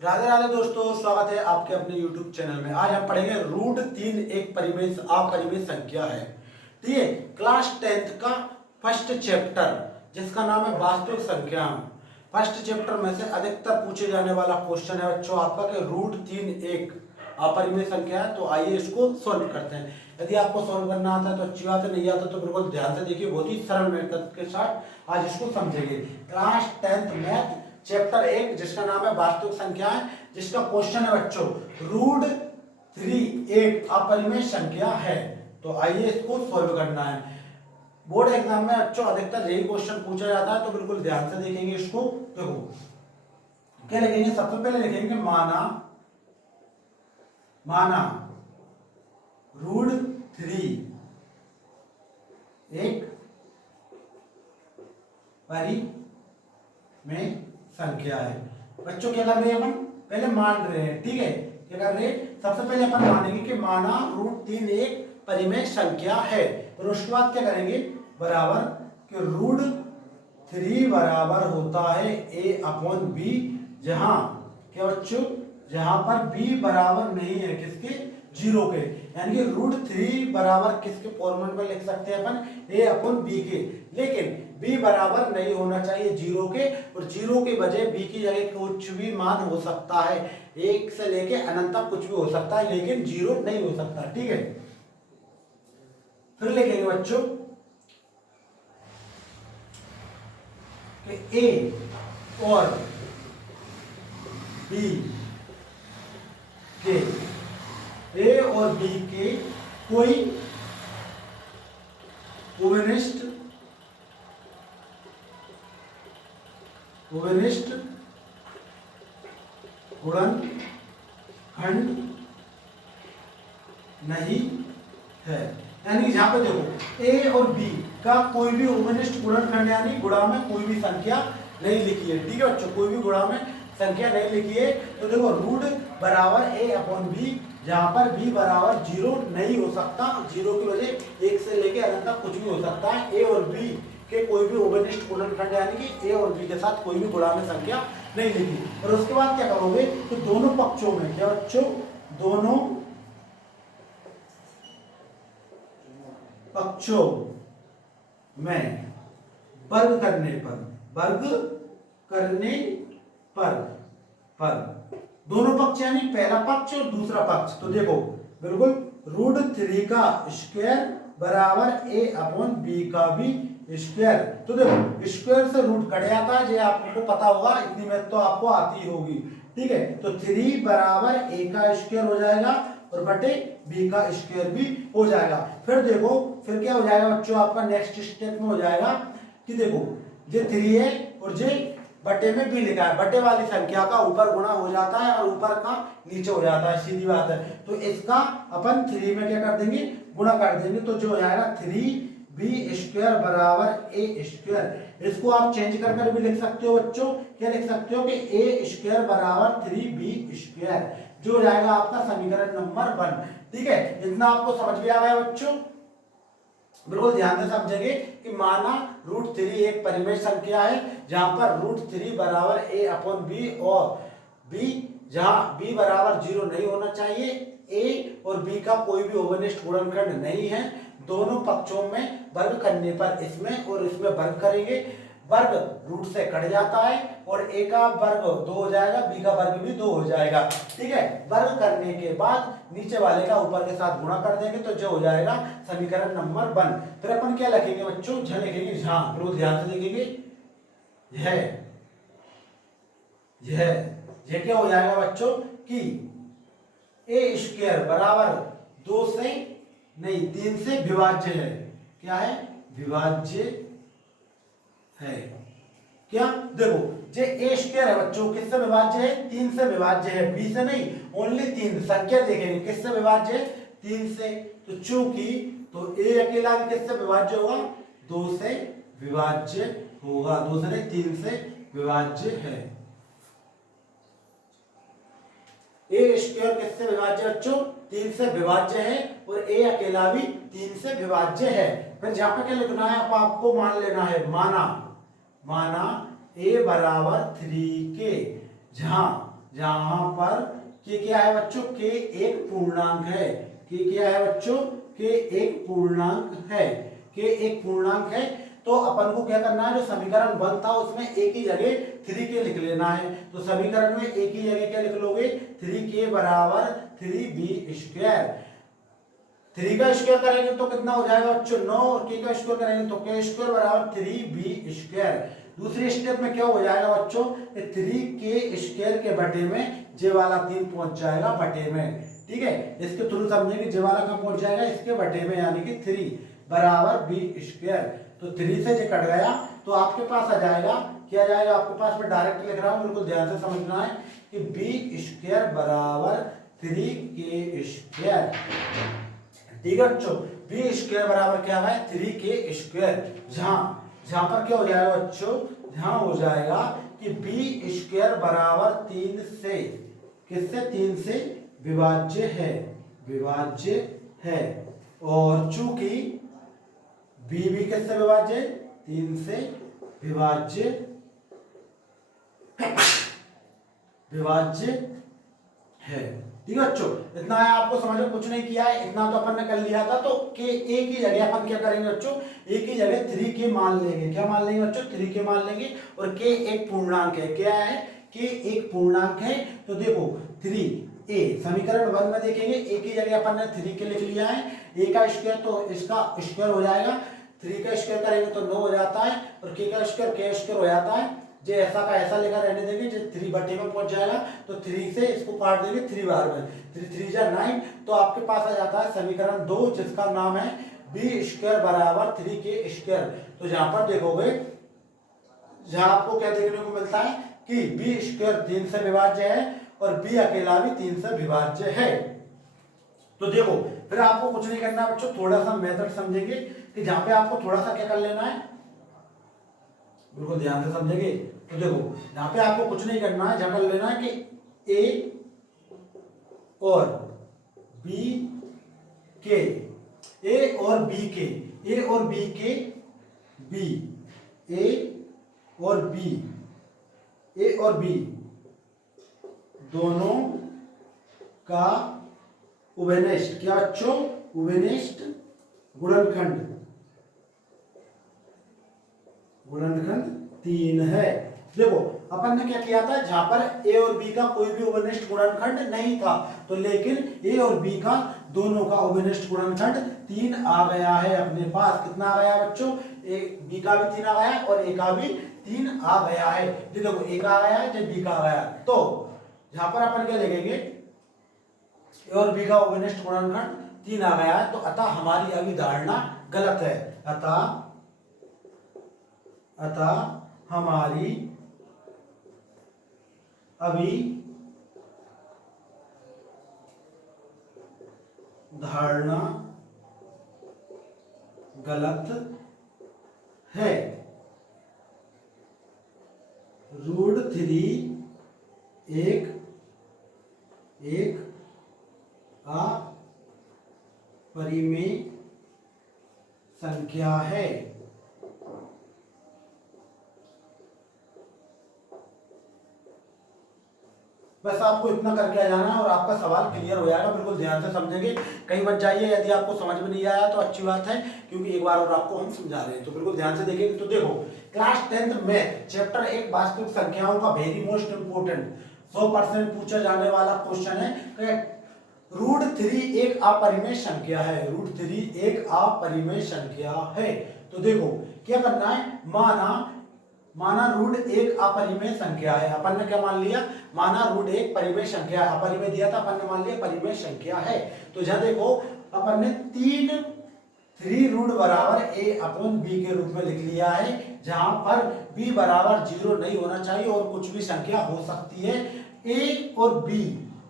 राधे राधे दोस्तों, स्वागत है आपके अपने YouTube चैनल में। आज हम पढ़ेंगे √3 एक अपरिमेय संख्या है। ठीक है, क्लास 10th का फर्स्ट चैप्टर जिसका नाम है वास्तविक संख्या। फर्स्ट चैप्टर में से अधिकतर पूछे जाने वाला क्वेश्चन है बच्चों आपका कि √3 एक अपरिमेय संख्या है। तो आइए इसको सॉल्व करते हैं। यदि आपको सॉल्व करना आता है तो अच्छी बात है, नहीं आता तो बिल्कुल ध्यान से देखिए, बहुत ही सरल मेथड के साथ आज इसको समझेंगे। क्लास 10th मैथ चैप्टर 1 जिसका नाम है वास्तविक संख्या है, जिसका क्वेश्चन है बच्चों √3 एक अपरिमेय संख्या है। तो आइए इसको सॉल्व करना है। बोर्ड एग्जाम में बच्चों अधिकतर यही क्वेश्चन पूछा जाता है, तो बिल्कुल ध्यान से देखेंगे इसको। देखो क्या लिखेंगे, सबसे पहले लिखेंगे माना √3 एक परिमेय संख्या है। बच्चों क्या कर रहे हैं, अपन पहले मान रहे हैं। ठीक है, क्या कर रहे हैं, सबसे पहले अपन मानेंगे कि माना √3 एक परिमेय संख्या है। और उसके बाद क्या करेंगे, बराबर कि √3 बराबर होता है a/b, जहां क्या बच्चों, जहां पर b बराबर नहीं है किसके, 0 के। यानी कि √3 बराबर किसके फॉर्मेट में लिख सकते हैं अपन, a/b के। लेकिन b बराबर नहीं होना चाहिए 0 के, और 0 के बजाय b की जगह कुछ भी मान हो सकता है, 1 से लेके अनंत तक कुछ भी हो सकता है, लेकिन 0 नहीं हो सकता। ठीक है, फिर लिखेंगे बच्चों कि a और b के कोई ओवेनिस्ट गुणनखंड नहीं है। यानी जहां पे देखो a और b का कोई भी ओवेनिस्ट गुणनखंड यानी गुणा में कोई भी संख्या नहीं लिखी है। ठीक है बच्चों, कोई भी गुणा में संख्या नहीं लिखी है। तो देखो रूट बराबर a/b, जहां पर b बराबर 0 नहीं हो सकता, 0 की वजह 1 से लेके अनंत तक कुछ भी हो सकता है। a और b के कोई भी ओवेनिस्ट गुणनखंड यानी कि a और b के साथ कोई भी गुणा में संख्या नहीं लिखी। और उसके बाद क्या करोगे, तो दोनों पक्षों में क्या बच्चों, दोनों पक्षों में वर्ग करने पर दोनों पक्ष यानी पहला पक्ष और दूसरा पक्ष। तो देखो बिल्कुल √3 का स्क्वायर बराबर a/b का भी स्क्वायर। तो देखो स्क्वायर से रूट कट जाता है, ये आपको पता होगा, इतनी मैथ तो आपको आती होगी। ठीक है, तो 3 बराबर a का स्क्वायर हो जाएगा और बटे b का स्क्वायर भी हो जाएगा। फिर देखो फिर क्या हो जाएगा बच्चों, आपका नेक्स्ट स्टेप में हो जाएगा कि देखो ये 3 है और ये बटे में b लिखा है, बटे वाली संख्या का ऊपर गुणा हो जाता है और ऊपर का नीचे हो जाता है, सीधी बात है। तो इसका अपन 3 में क्या कर देंगे, गुणा कर देंगे। तो जो हो जाएगा 3b² बराबर a²। इसको आप चेंज कर कर भी लिख सकते हो बच्चों, क्या लिख सकते हो कि a² बराबर 3b², जो हो जाएगा आपका समीकरण नंबर 1। ठीक है, इतना आपको समझ में आ गया बच्चों। बिल्कुल ध्यान से समझेंगे कि माना √3 एक परिमेय संख्या है, जहां पर √3 बराबर a/b और b, जहां b बराबर 0 नहीं होना चाहिए, a और b का कोई भी ओवेनिस्ट गुणनखंड नहीं है। दोनों पक्षों में वर्ग करने पर इसमें और इसमें वर्ग करेंगे, वर्ग रूट से कट जाता है और a का वर्ग 2 हो जाएगा, b का वर्ग भी 2 हो जाएगा। ठीक है, वर्ग करने के बाद नीचे वाले का ऊपर के साथ गुणा कर देंगे, तो जो हो जाएगा समीकरण नंबर 1। फिर अपन क्या लिखेंगे बच्चों, झ लिखेंगे, जहां बिल्कुल ध्यान से देखेंगे, यह क्या हो जाएगा बच्चों कि a² बराबर 2 से नहीं 3 से विभाज्य है। क्या है, विभाज्य है। क्या, देखो जे a² है बच्चों, किससे विभाज्य है, 3 से विभाज्य है, b से नहीं, ओनली 3 संख्या देखेंगे किससे विभाज्य है, 3 से। तो चूंकि तो a अकेला भी किससे विभाज्य होगा, 2 से विभाज्य होगा, 2 से नहीं 3 से विभाज्य है। a² किससे विभाज्य बच्चों, 3 से विभाज्य है, और a अकेला भी 3 से विभाज्य है। फिर जहां पे क्या लिखना है, आपको मान लेना है, माना a बराबर 3 के, जहां जहां पर के क्या है बच्चों, के एक पूर्णांक है, के क्या है बच्चों, के एक पूर्णांक है, के एक पूर्णांक है। तो अपन को क्या करना है, जो समीकरण 1 था उसमें एक ही जगह 3k लिख लेना है। तो समीकरण में एक ही जगह क्या लिख लोगे, 3k बराबर 3b²। 3 का स्क्वायर करेंगे तो कितना हो जाएगा बच्चों, 9, और k का स्क्वायर करेंगे तो k² बराबर 3b²। दूसरे स्टेप में क्या हो जाएगा बच्चों, 3k² के बटे में जे वाला 3 पहुंच जाएगा बटे में। ठीक है, इसके थ्रू समझेंगे, जे वाला कहाँ पहुंच जाएगा, इसके बटे में, यानी कि 3 बराबर b²। तो 3 से जे कट गया तो आपके पास आ जाएगा, क्या जाएगा आपके पास, मैं डायरेक्ट लिख रहा हूं, बिल्कुल ध्यान से समझना है कि b² बराबर 3k²। ठीक है बच्चों, b² बराबर क्या है, 3k²। जहां पर क्या हो जाएगा बच्चों, जहां हो जाएगा कि b² बराबर 3 से, किससे, 3 से विभाज्य है, विभाज्य है। और चूंकि b भी किससे विभाज्य है, 3 से विभाज्य, विभाज्य है। ठीक है बच्चों, इतना है, आपको समझ में कुछ नहीं किया है, इतना तो अपन ने कर लिया था। तो के एक ही जगह अपन क्या करेंगे बच्चों, एक ही जगह 3k मान लेंगे। क्या मान लेंगे बच्चों, 3k मान लेंगे। और के एक पूर्णांक है, क्या है, के एक पूर्णांक है। तो देखो 3a, समीकरण 1 में देखेंगे एक ही जगह अपन ने 3k लिख लिया है, a का स्क्वायर तो इसका स्क्वायर हो जाएगा, 3 का स्क्वायर करेंगे तो 9 हो जाता है, और k का स्क्वायर k² हो जाता है। जो ऐसा का ऐसा लेकर रहने देंगे, जो 3 बटे में पहुंच जाएगा तो 3 से इसको काट देंगे 3 बार में, 3 3 जा 9। तो आपके पास आ जाता है समीकरण 2, जिसका नाम है b² बराबर 3k²। तो जहां पर देखोगे, जहां आपको क्या देखने को मिलता है कि b² 3 से विभाज्य है और b अकेला भी 3 से विभाज्य है। तो देखो, फिर आपको कुछ नहीं करना बच्चों, थोड़ा सा मेथड समझेंगे कि जहां पे आपको थोड़ा सा क्या कर लेना है, बिल्कुल ध्यान से समझेंगे। तो देखो, यहाँ पे आपको कुछ नहीं करना है, जहाँ कर लेना है कि ए और बी के, ए और बी के, ए और बी के, बी, ए और बी, ए और बी दोनों का उभयनिष्ठ, क्या बच्चों, उभयनिष्ठ गुणनखंड, गुणनखंड 3 है। देखो, अपन ने क्या किया था, जहां पर ए और बी का कोई भी उभयनिष्ठ गुणनखंड नहीं था, तो लेकिन ए और बी का दोनों का उभयनिष्ठ गुणनखंड 3 आ गया है अपने पास। कितना आ गया बच्चों, ए बी का भी 3 आ गया और ए का भी 3 आ गया है। ये देखो, ए का आ गया है, जब बी का आ गया, तो जहां पर अपन क्या लिखेंगे, ए और बी का उभयनिष्ठ गुणनखंड 3 आ गया है, तो अतः हमारी अभी धारणा गलत है। अतः हमारी अभी धारणा गलत है। √3 एक अपरिमेय संख्या है। बस आपको इतना करके आ जाना है और आपका सवाल क्लियर हो जाएगा। बिल्कुल ध्यान से समझेंगे, कहीं मत जाइए। यदि आपको समझ में नहीं आया तो अच्छी बात है, क्योंकि एक बार और आपको हम समझा रहे हैं, तो बिल्कुल ध्यान से देखिए। तो देखो, क्लास 10th मैथ चैप्टर 1 वास्तविक संख्याओं का वेरी मोस्ट इंपोर्टेंट 100% पूछा जाने वाला क्वेश्चन है। √3 एक अपरिमेय संख्या है, √3 एक अपरिमेय संख्या है। तो देखो क्या करना है, माना √1 अपरिमेय संख्या है। अपन ने क्या मान लिया, माना √1 परिमेय संख्या है, अपरिमेय दिया था, अपन ने मान लिया परिमेय संख्या है। तो जहां देखो, अपन ने 3 रूट बराबर a/b के रूप में लिख लिया है, जहां पर b बराबर 0 नहीं होना चाहिए और कुछ भी संख्या हो सकती है। a और b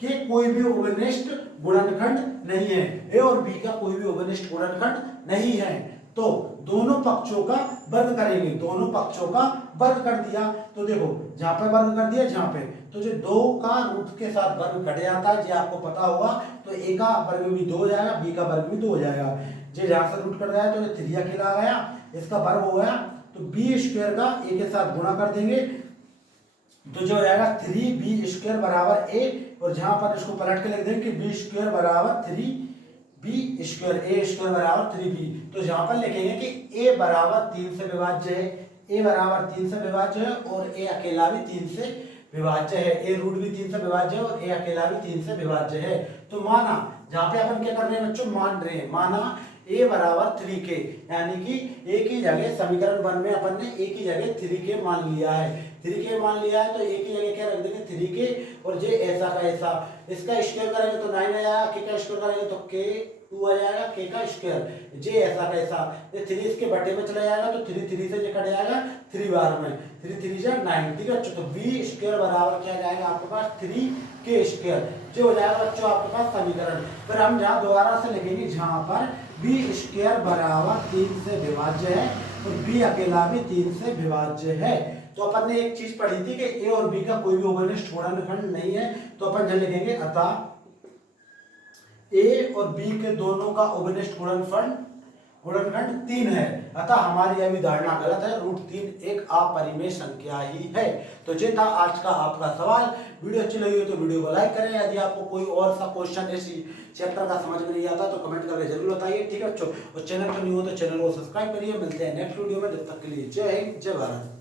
के कोई भी उभयनिष्ठ गुणनखंड नहीं है, a और b का कोई भी उभयनिष्ठ गुणनखंड नहीं है। तो दोनों पक्षों का वर्ग करेंगे, दोनों पक्षों का वर्ग कर दिया। तो देखो, जहां पे वर्ग कर दिया, जहां पे तो जो 2 का रूट के साथ वर्ग कट जाता है, ये आपको पता होगा। तो a का वर्ग भी 2 हो जाएगा, b का वर्ग भी 2 हो जाएगा। जो जहां से रूट कट गया तो ये 3 अकेला आ गया, इसका वर्ग हो गया। तो b² का a के साथ गुणा कर देंगे, तो जो हो जाएगा 3b² बराबर a, और जहां पर इसको पलट के लिख देंगे कि b² बराबर 3b², a² बराबर 3b। तो जहां पर लिखेंगे कि a बराबर 3 से विभाज्य है, a बराबर 3 से विभाज्य है और a अकेला भी 3 से विभाज्य है, a रूट भी 3 से विभाज्य है और a अकेला भी 3 से विभाज्य है। तो माना, जहां पे अपन क्या कर रहे हैं बच्चों, मान रहे हैं, माना a बराबर 3k, यानी कि a की जगह समीकरण 1 में अपन ने a की जगह 3k मान लिया है, 3k मान लिया है, तो a की जगह क्या रख देंगे 3k, और जे ऐसा का ऐसा, इसका स्क्वायर करेंगे तो 9 आ जाएगा, k का स्क्वायर करेंगे तो k 2 आ जाएगा, k का स्क्वायर, जे ऐसा का ऐसा, ये 3 इसके बटे में चला जाएगा, तो 3 3 से ये कट जाएगा 3 बार में, 3 3 जा 9, ठीक है बच्चों। तो b² बराबर क्या जाएगा आपके पास 3k², जो हो जाएगा बच्चों आपके पास समीकरण। फिर हम जहाँ दोबारा से लिखेंगे जहाँ पर b² बराबर 3 से विभाज्य है और b अकेला भी 3 से विभाज्य है। तो अपन ने एक चीज पढ़ी थी कि a और b का कोई भी उभयनिष्ठ गुणनखंड नहीं है, तो अपन जब लिखेंगे अतः a और b के दोनों का उभयनिष्ठ गुणनखंड 3 है, अतः हमारी यह भी धारणा गलत है, √3 एक अपरिमेय संख्या ही है। तो ये था आज का आपका सवाल। वीडियो अच्छी लगी हो तो वीडियो को लाइक करें, यदि आपको कोई और सा क्वेश्चन इसी चैप्टर का समझ में नहीं आता तो कमेंट करके जरूर बताइए, ठीक है बच्चों। और चैनल पर न्यू हो तो चैनल को सब्सक्राइब करिए। मिलते हैं नेक्स्ट वीडियो में, जब तक के लिए जय हिंद, जय भारत।